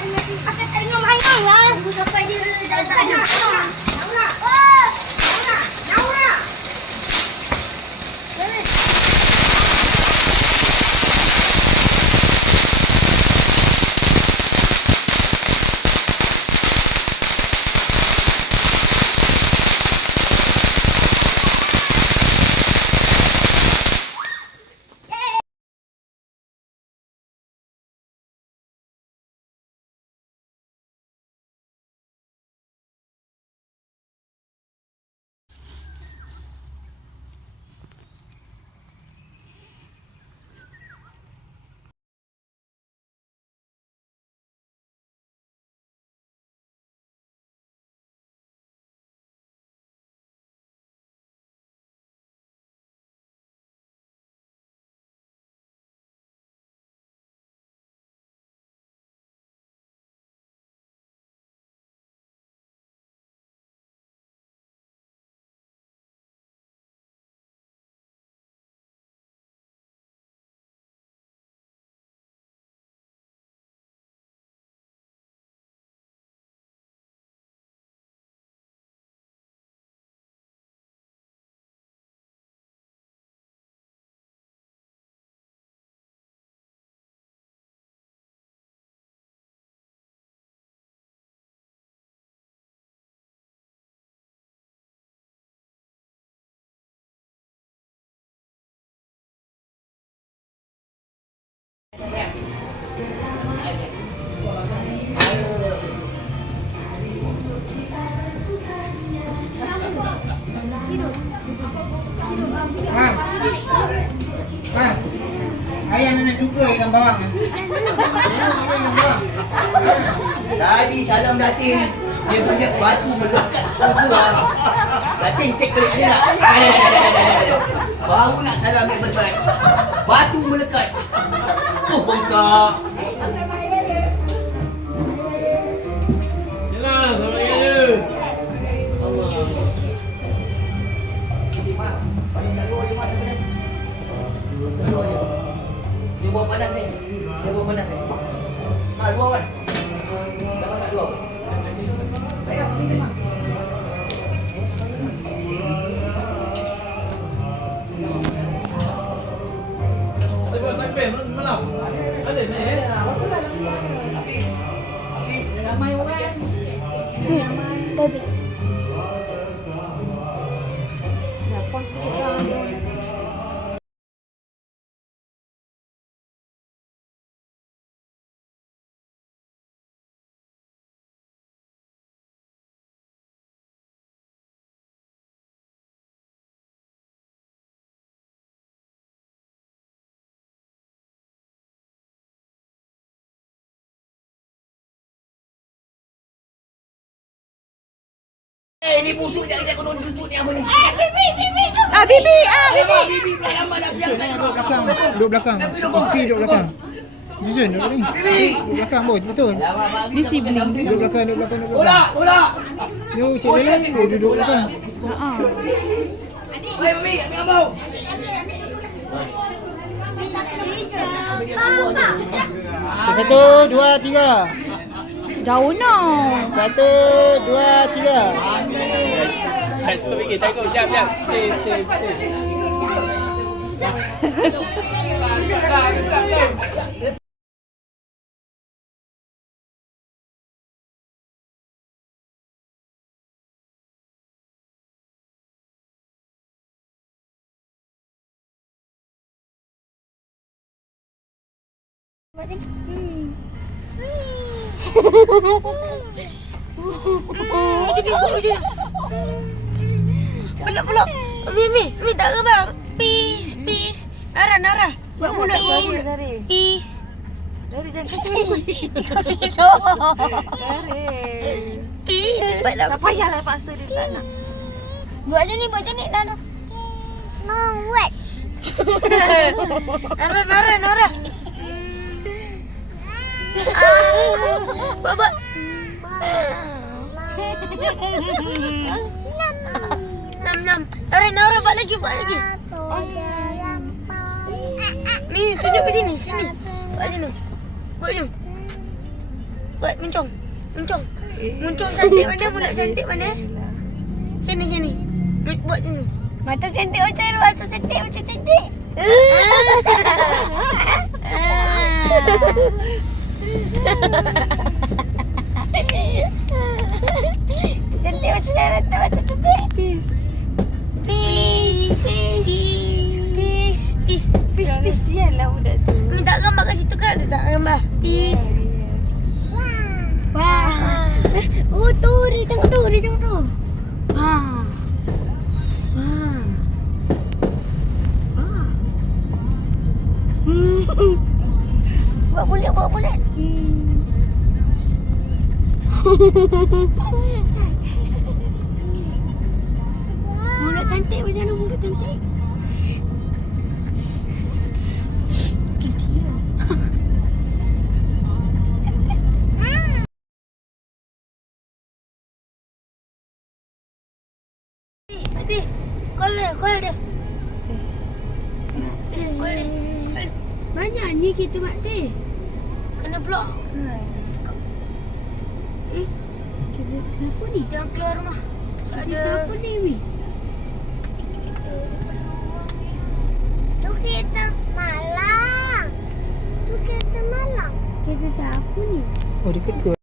Pakai tengok ayam lah. Sampai dia dah nak. Jauh lah. Oh, jauh lah. Jauh lah. Ayah memang suka ikan bawang. Tadi salam Datin, dia punya batu melekat muka. Datin cek balik ada tak? Baru nak salam dia betul. Batu melekat. Oh bengkak. Yalah, sama dia. Allah. Dia buat panas ni. Dia buat panas ni. Mak, dua kan? Dah masak dua. Ayah sini mak. Ada buat taipei malam. Ada ni. Habis. Habis. Ramai orang. Baby. Dah pos sikit lah dia. Ni busuk je aku nak cucut ni apa ni? Bibi. Bibi pula lama dah biar kat Duduk belakang. Duduk belakang. Isteri duduk belakang. Jujur duduk ni. Bibi. Duduk belakang bos, betul. Ni sibling. Duduk belakang. Tolak. Yo, Cik Leleng dia duduk belakang. Oi Mami, ambil abang. Satu, dua, tiga. Jauh no. Satu, dua, tiga. Cuba fikir, tengok. Jap. Stay. Peluk. Mimi, tak ke bang? Peace. Nara. Buat mulut peace. Dari jangan kacau. Peace. Cepatlah. Tak payahlah paksa dia tak nak. Buat macam ni, Nana. No, wet. Nara. Baba. Nam. Nara, buat lagi. Ni, tunjuk ke sini. Buat macam tu. Buat muncung. Muncung. Muncung cantik mana? Mulut cantik mana? Sini sini. Buat macam ni. Mata cantik macam ni. Mata cantik macam cantik. Cantik macam ni. Mata cantik. Peace. Peace. Peace. Peace. Peace. Peace. Sial lah budak tu. Minta gambar kat situ kan? Ada tak gambar? Peace. Wah. Oh tu dia tengok tu, dia tengok tu. Wah. Wah. Wah. Buat bulat, buat bulat. Mulut cantik macam mana mulut cantik? Mati. Call dia, call dia. Call dia. Banyak ni kita mak teh. Kena block. Kita siapa ni? Jangan keluar rumah. Ada siapa ni, Mi? Kita depan rumah ni. Tu kita malang. Tu kita malang. Kita siapa ni? Oh, dia kekal.